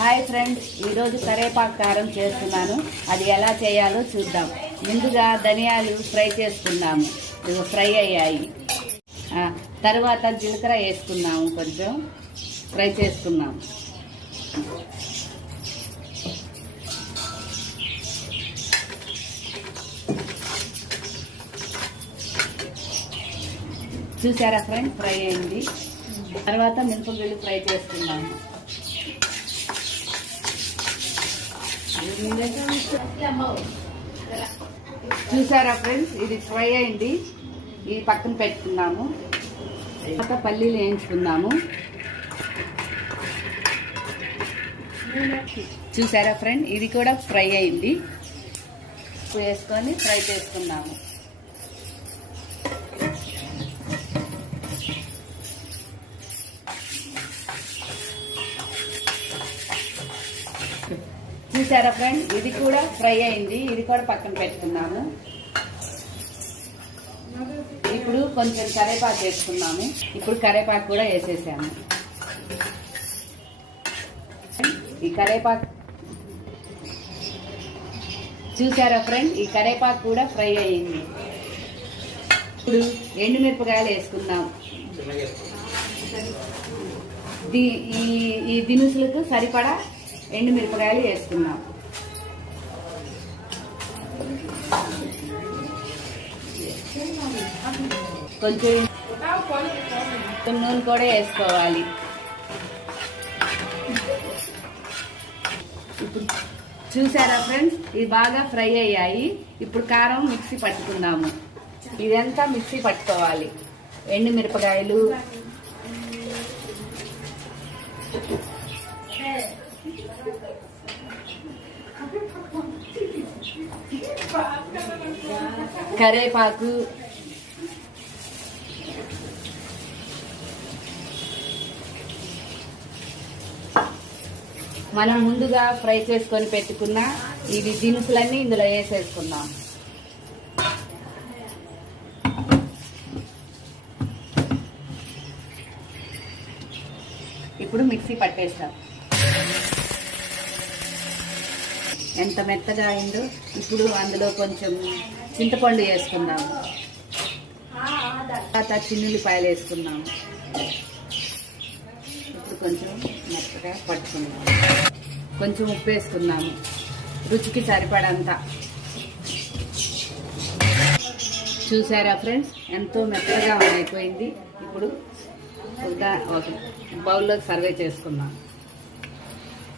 Hi friend, ఈరోజు కరేపాకు కారం చేస్తున్నాను. అది ఎలా చేయాలో చూద్దాం. ముందుగా ధనియాలు ఫ్రై చేసుకున్నాము, ఫ్రై అయ్యాయి. తర్వాత జీలకర్ర వేసుకున్నాము, కొంచెం ఫ్రై చేసుకున్నాము. చూసారా ఫ్రెండ్, ఫ్రై అయింది. తర్వాత మినపగుళ్ళు ఫ్రై చేసుకున్నాము. చూసారా ఫ్రెండ్స్, ఇది ఫ్రై అయింది. ఇది పక్కన పెట్టుకున్నాము. తర్వాత పల్లీలు వేయించుకున్నాము. చూసారా ఫ్రెండ్, ఇది కూడా ఫ్రై అయింది. వేసుకొని ఫ్రై చేసుకున్నాము. చూసారా ఫ్రెండ్, ఇది కూడా ఫ్రై అయింది. ఇది కూడా పక్కన పెట్టుకున్నాము. ఇప్పుడు కొంచెం కరేపాకు వేసుకున్నాము. ఇప్పుడు కరేపాకు కూడా వేసేసాము. ఈ కరేపాకు చూసారా ఫ్రెండ్, ఈ కరేపాకు కూడా ఫ్రై అయింది. ఇప్పుడు ఎండుమిరపకాయలు వేసుకున్నాం. ఈ దినుసులకు సరిపడా ఎండుమిరపకాయలు వేసుకున్నాం. కొంచెం నూనె కూడా వేసుకోవాలి. ఇప్పుడు చూసారా ఫ్రెండ్స్, ఇది బాగా ఫ్రై అయ్యాయి. ఇప్పుడు కారం మిక్సీ పట్టుకుందాము. ఇదంతా మిక్సీ పట్టుకోవాలి. ఎండుమిరపకాయలు, కరేపాకు, మనం ముందుగా ఫ్రై చేసుకొని పెట్టుకున్న ఇవి దినుసులన్నీ ఇందులో వేసేసుకుందాం. ఇప్పుడు మిక్సీ పట్టేస్తాం. ఎంత మెత్తగా అయిందో. ఇప్పుడు అందులో కొంచెం చింతపండు వేసుకుందాము. తర్వాత చిన్నుల్లిపాయలు వేసుకున్నాము. ఇప్పుడు కొంచెం మెత్తగా పట్టుకున్నాము. కొంచెం ఉప్పు వేసుకున్నాము, రుచికి సరిపడంత. చూసారా ఫ్రెండ్స్, ఎంతో మెత్తగా అయిపోయింది. ఇప్పుడు ఒక బౌల్లో సర్వ్ చేసుకున్నాం.